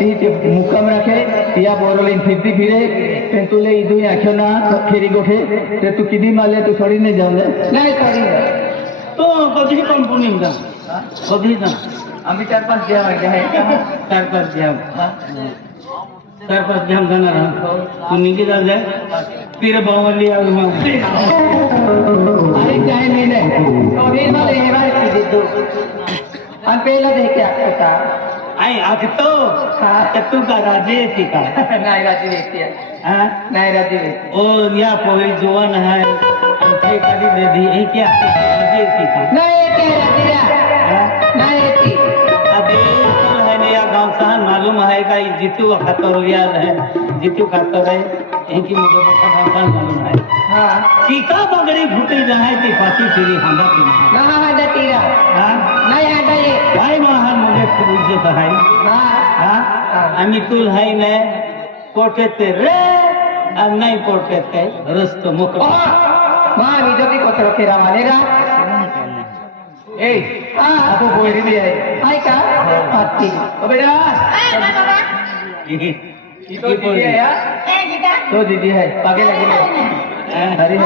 ती मुक्काम राखे या बोरवलीन फिरती फिरे पण तुला इथून आख्यो ना फेरी गोठे ते तू किती मारले तू सोडी नाही जाऊ नाही सोडी तो कधी पण पुणे जा कधी जा आम्ही 4-5 द्या आहे 4-5 द्या 4-5 द्या जाणार तू निघी जा फिर बावली अरे काय नाही मला हे माहिती देतो आणि पहिला दे की आता आई आखतो तू का राजे येते का नाही राजे व्यक्ती आहे नाही राजे व्यक्ती ओ या पोरी जुवान है आमचे कधी दे हे क्या राजे येते का नाही येते राजे नाही येते अबे तो है ना या गांव सा मालूम है का जीतू खातर याद है जीतू खातर है इनकी मुझे गांव सा मालूम है हां टीका बगड़ी घुटी रहा ती फाती फिरी हांडा की ना हांडा तीरा हां नाही हांडा ये भाई महान मुझे खूब इज्जत है हां आम्ही तुल है ने पोटेते रे और नहीं पोटेते रस्तो मुक मां विजोती कोतरो केरा मानेगा ए हां तो बोली भी है हाय का फाती ओ बेटा हाय बाबा ये तो दीदी है या ए दीदा तो दीदी है आगे लगे अरे